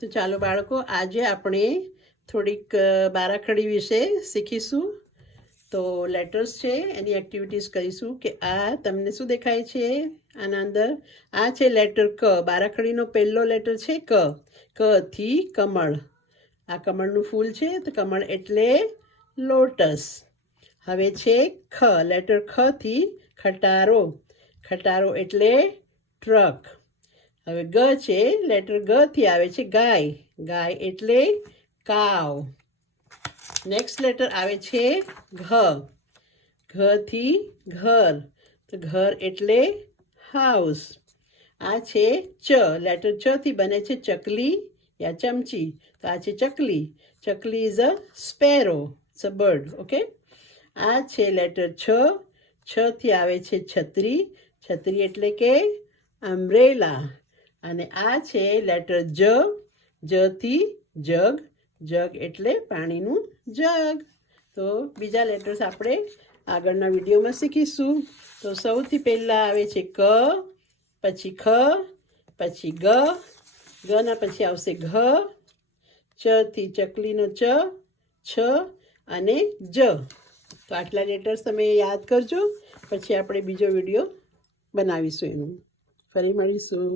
તો ચાલો બાળકો, આજે આપણે થોડીક બારાખડી વિશે શીખીશું. તો લેટર્સ છે એની એક્ટિવિટીઝ કરીશું કે આ તમને શું દેખાય છે આના અંદર. આ છે લેટર ક. બારાખડીનો પહેલો લેટર છે ક. ક થી કમળ. આ કમળનું ફૂલ છે, તો કમળ એટલે લોટસ. હવે છે ખ. લેટર ખ થી ખટારો. ખટારો એટલે ટ્રક. હવે ગ છે. લેટર ગ થી આવે છે ગાય. ગાય એટલે કાવ. નેક્સ્ટ લેટર આવે છે ઘ. ઘ થી ઘર. તો ઘર એટલે હાઉસ. આ છે ચ. લેટર ચ થી બને છે ચકલી યા ચમચી. તો આ છે ચકલી. ચકલી is a sparrow. It's a bird. Okay. આ છે લેટર છ. છ થી આવે છે છત્રી. છત્રી એટલે કે અમ્બ્રેલા. અને આ છે લેટર જ. જ થી જગ. જગ એટલે પાણીનું જગ. તો બીજા લેટર્સ આપણે આગળના વિડીયોમાં શીખીશું. તો સૌથી પહેલાં આવે છે ક, પછી ખ, પછી ગ. ગના પછી આવશે ઘ. ચ થી ચકલીનો ચ, છ અને જ. તો આટલા લેટર્સ તમે યાદ કરજો. પછી આપણે બીજો વિડીયો બનાવીશું એનું. ફરી મળીશું.